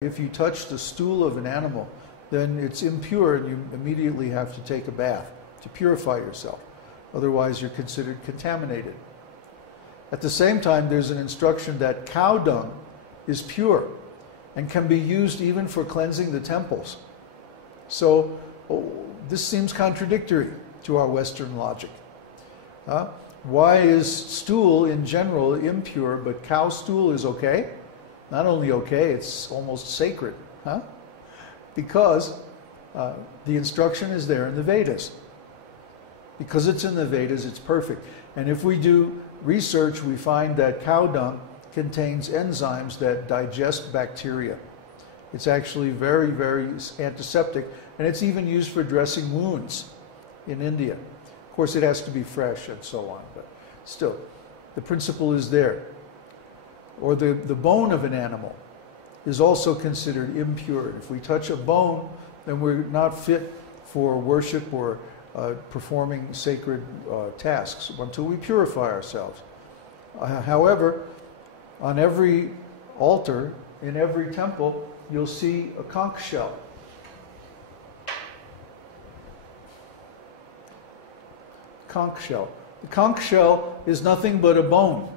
If you touch the stool of an animal, then it's impure and you immediately have to take a bath to purify yourself. Otherwise, you're considered contaminated. At the same time, there's an instruction that cow dung is pure and can be used even for cleansing the temples. So this seems contradictory to our Western logic. Why is stool in general impure, but cow stool is okay? Not only okay, it's almost sacred. Because the instruction is there in the Vedas. Because it's in the Vedas, it's perfect. And if we do research, we find that cow dung contains enzymes that digest bacteria. It's actually very, very antiseptic, and it's even used for dressing wounds in India. Of course, it has to be fresh and so on, but still, the principle is there. Or the bone of an animal is also considered impure. If we touch a bone, then we're not fit for worship or performing sacred tasks until we purify ourselves. However, on every altar, in every temple, you'll see a conch shell. Conch shell. The conch shell is nothing but a bone.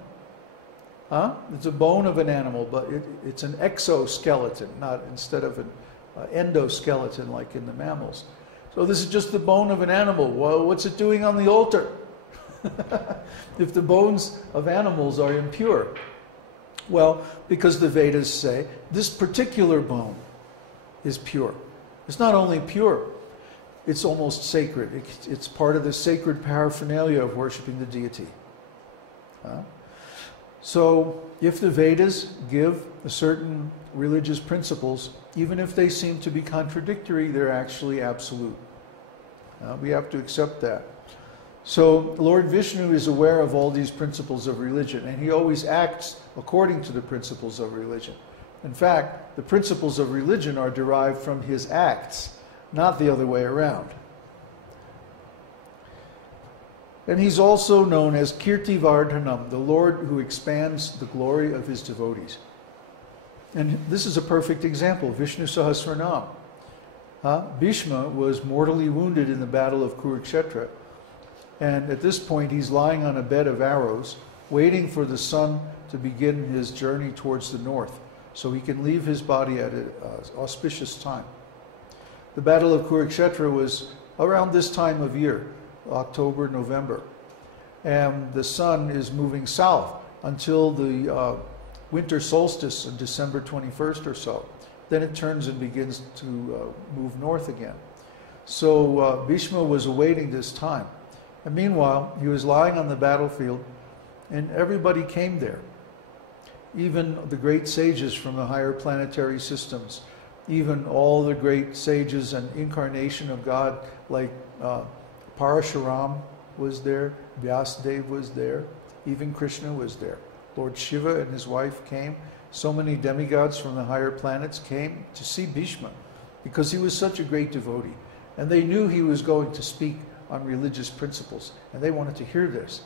It's a bone of an animal, but it's an exoskeleton, not instead of an endoskeleton like in the mammals. So this is just the bone of an animal. Well, what's it doing on the altar? If the bones of animals are impure. Well, because the Vedas say this particular bone is pure. It's not only pure, it's almost sacred. It's part of the sacred paraphernalia of worshiping the deity. So if the Vedas give certain religious principles, even if they seem to be contradictory, they're actually absolute. We have to accept that. So Lord Vishnu is aware of all these principles of religion, and he always acts according to the principles of religion. In fact, the principles of religion are derived from his acts, not the other way around. And he's also known as Kirtivardhanam, the Lord who expands the glory of his devotees. And this is a perfect example, Viṣṇusahasranāma. Bhishma was mortally wounded in the battle of Kurukshetra. And at this point, he's lying on a bed of arrows, waiting for the sun to begin his journey towards the north, so he can leave his body at an auspicious time. The battle of Kurukshetra was around this time of year, October, November. And the sun is moving south until the winter solstice on December 21st or so. Then it turns and begins to move north again. So Bhishma was awaiting this time. And meanwhile, he was lying on the battlefield, and everybody came there. Even the great sages from the higher planetary systems, even all the great sages and incarnation of God, like Parashuram was there, Vyasadeva was there, even Krishna was there. Lord Shiva and his wife came. So many demigods from the higher planets came to see Bhishma because he was such a great devotee. And they knew he was going to speak on religious principles, and they wanted to hear this.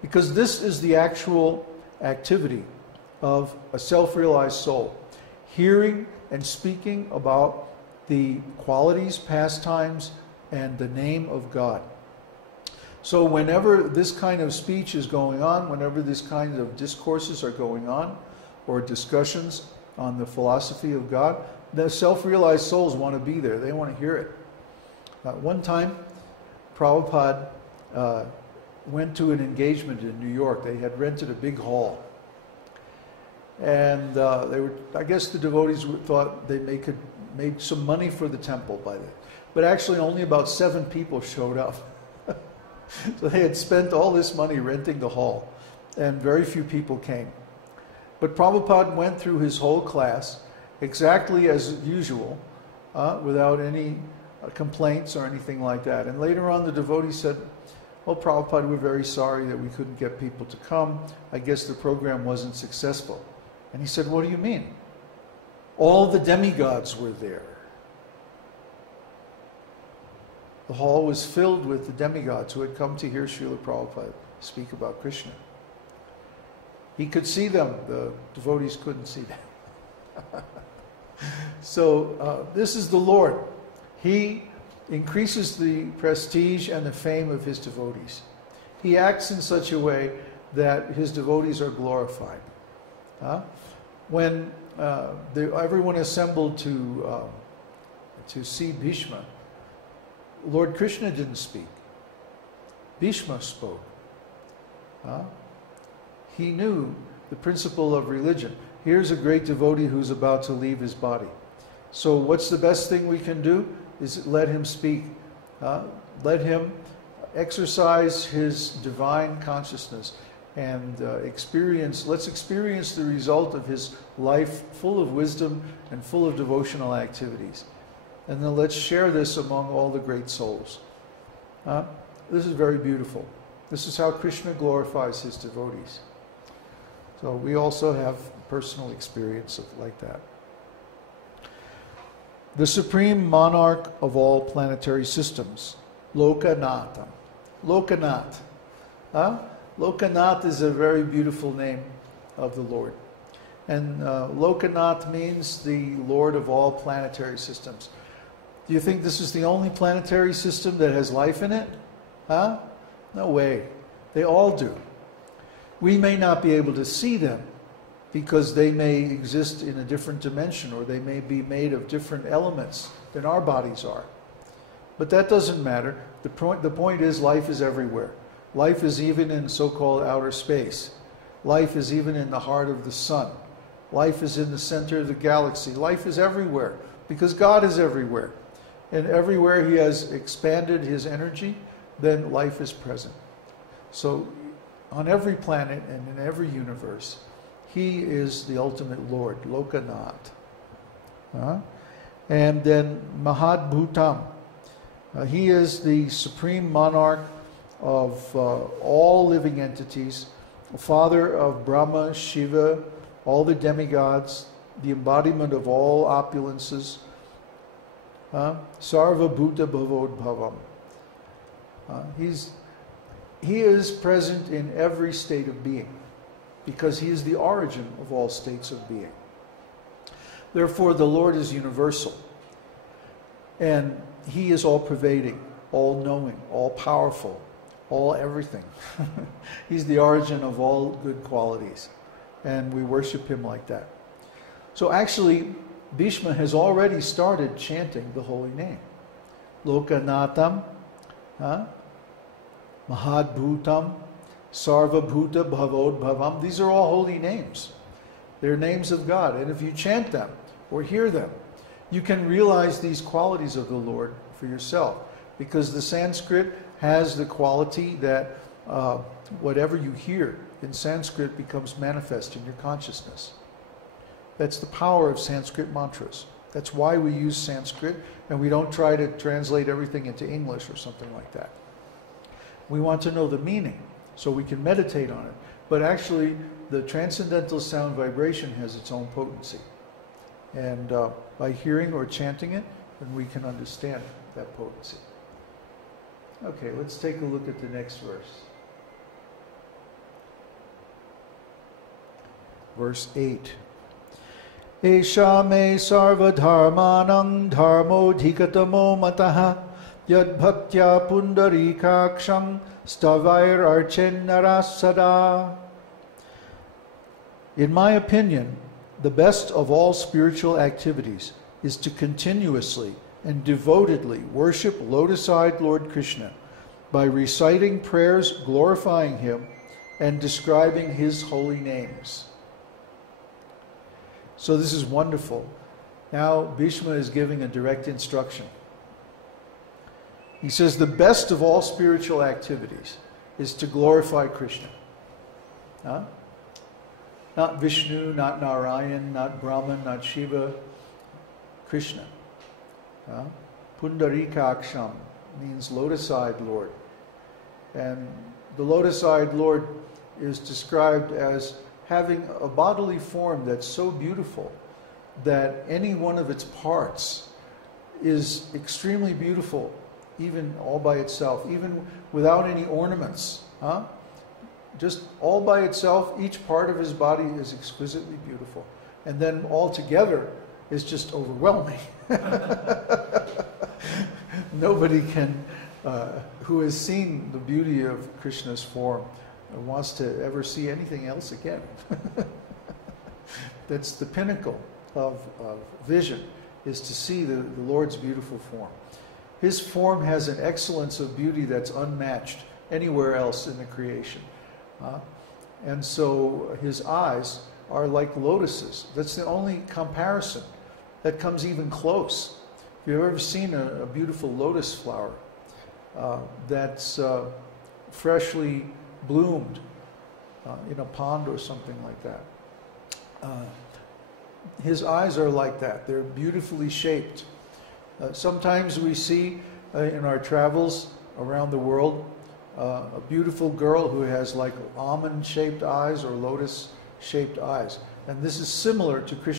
Because this is the actual activity of a self-realized soul, hearing and speaking about the qualities, pastimes, and the name of God. So whenever this kind of speech is going on, whenever this kind of discourses are going on, or discussions on the philosophy of God, the self-realized souls want to be there. They want to hear it. One time, Prabhupada went to an engagement in New York. They had rented a big hall. And I guess the devotees thought they could make some money for the temple by that. But actually only about 7 people showed up. So they had spent all this money renting the hall, and very few people came. But Prabhupada went through his whole class exactly as usual, without any complaints or anything like that. And later on, the devotee said, "Well, Prabhupada, we're very sorry that we couldn't get people to come. I guess the program wasn't successful." And he said, "What do you mean? All the demigods were there. The hall was filled with the demigods who had come to hear Srila Prabhupada speak about Krishna." He could see them. The devotees couldn't see them. So this is the Lord. He increases the prestige and the fame of his devotees. He acts in such a way that his devotees are glorified. When everyone assembled to see Bhishma, Lord Krishna didn't speak. Bhishma spoke. He knew the principle of religion. Here's a great devotee who's about to leave his body. So what's the best thing we can do? Is let him speak. Let him exercise his divine consciousness and let's experience the result of his life full of wisdom and full of devotional activities. And then let's share this among all the great souls. This is very beautiful. This is how Krishna glorifies his devotees. So we also have personal experience like that. The supreme monarch of all planetary systems, Lokanatha. Lokanath. Lokanath is a very beautiful name of the Lord. And Lokanath means the Lord of all planetary systems. Do you think this is the only planetary system that has life in it? No way. They all do. We may not be able to see them because they may exist in a different dimension, or they may be made of different elements than our bodies are. But that doesn't matter. The point is, life is everywhere. Life is even in so-called outer space. Life is even in the heart of the sun. Life is in the center of the galaxy. Life is everywhere because God is everywhere. And everywhere he has expanded his energy, then life is present. So on every planet and in every universe, he is the ultimate Lord, Lokanath. And then Mahadbhutam. He is the supreme monarch of all living entities, father of Brahma, Shiva, all the demigods, the embodiment of all opulences. Sarva Bhuta Bhavodbhavam. He is present in every state of being because he is the origin of all states of being. Therefore, the Lord is universal. And he is all-pervading, all-knowing, all-powerful, all-everything. He's the origin of all good qualities. And we worship him like that. So actually, Bhishma has already started chanting the holy name. Lokanatham, Mahadbhutam, Sarvabhuta Bhavodbhavam. These are all holy names. They're names of God. And if you chant them or hear them, you can realize these qualities of the Lord for yourself. Because the Sanskrit has the quality that whatever you hear in Sanskrit becomes manifest in your consciousness. That's the power of Sanskrit mantras. That's why we use Sanskrit, and we don't try to translate everything into English or something like that. We want to know the meaning so we can meditate on it. But actually, the transcendental sound vibration has its own potency. And by hearing or chanting it, then we can understand that potency. Okay, let's take a look at the next verse. Verse 8. Esha me sarva dharmanam dharmo dhikatamo mataha yad bhaktya pundarikaksham stavair archen narasada. In my opinion, the best of all spiritual activities is to continuously and devotedly worship lotus-eyed Lord Krishna by reciting prayers glorifying him and describing his holy names. So this is wonderful. Now Bhishma is giving a direct instruction. He says the best of all spiritual activities is to glorify Krishna. Not Vishnu, not Narayan, not Brahman, not Shiva, Krishna. Pundarikaksham means lotus-eyed Lord. And the lotus-eyed Lord is described as having a bodily form that's so beautiful that any one of its parts is extremely beautiful, even all by itself, even without any ornaments. Just all by itself, each part of his body is exquisitely beautiful. And then all together, is just overwhelming. Nobody can, who has seen the beauty of Krishna's form, wants to ever see anything else again. That's the pinnacle of vision, is to see the Lord's beautiful form. His form has an excellence of beauty that's unmatched anywhere else in the creation. And so his eyes are like lotuses. That's the only comparison that comes even close. If you've ever seen a beautiful lotus flower that's freshly bloomed in a pond or something like that, his eyes are like that. They're beautifully shaped. Sometimes we see in our travels around the world a beautiful girl who has like almond-shaped eyes or lotus-shaped eyes. And this is similar to Krishna.